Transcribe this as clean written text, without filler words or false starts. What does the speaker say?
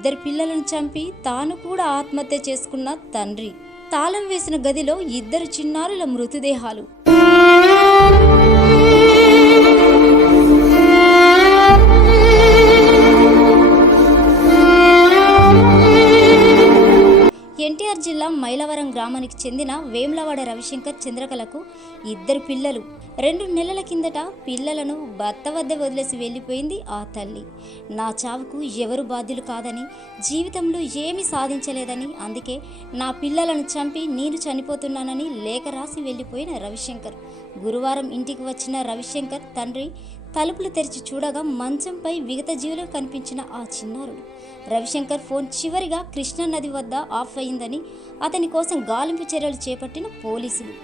ఇద్దరు పిల్లలను చంపి తాను కూడా ఆత్మహత్య చేసుకున్న తండ్రి. తాళం వేసిన గదిలో ఇద్దరు చిన్నారుల మృతదేహాలు. ఎన్టీఆర్ జిల్లా మైలవరం గ్రామానికి చెందిన వేములవాడ రవిశంకర్ చంద్రకళకు ఇద్దరు పిల్లలు. 2 నెలల కిందట పిల్లలను భర్త వద్ద వదిలేసి వెళ్ళిపోయింది ఆ తల్లి. నా చావుకు ఎవరు బాధ్యులు కాదని, జీవితంలో ఏమీ సాధించలేదని, అందుకే నా పిల్లలను చంపి నేను చనిపోతున్నానని లేఖ రాసి వెళ్ళిపోయిన రవిశంకర్. గురువారం ఇంటికి వచ్చిన రవిశంకర్ తండ్రి తలుపులు తెరిచి చూడగా మంచంపై విగత జీవులు కనిపించిన ఆ చిన్నారుడు. రవిశంకర్ ఫోన్ చివరిగా కృష్ణా నది వద్ద ఆఫ్ అయిందని, అతని కోసం గాలింపు చర్యలు చేపట్టిన పోలీసులు.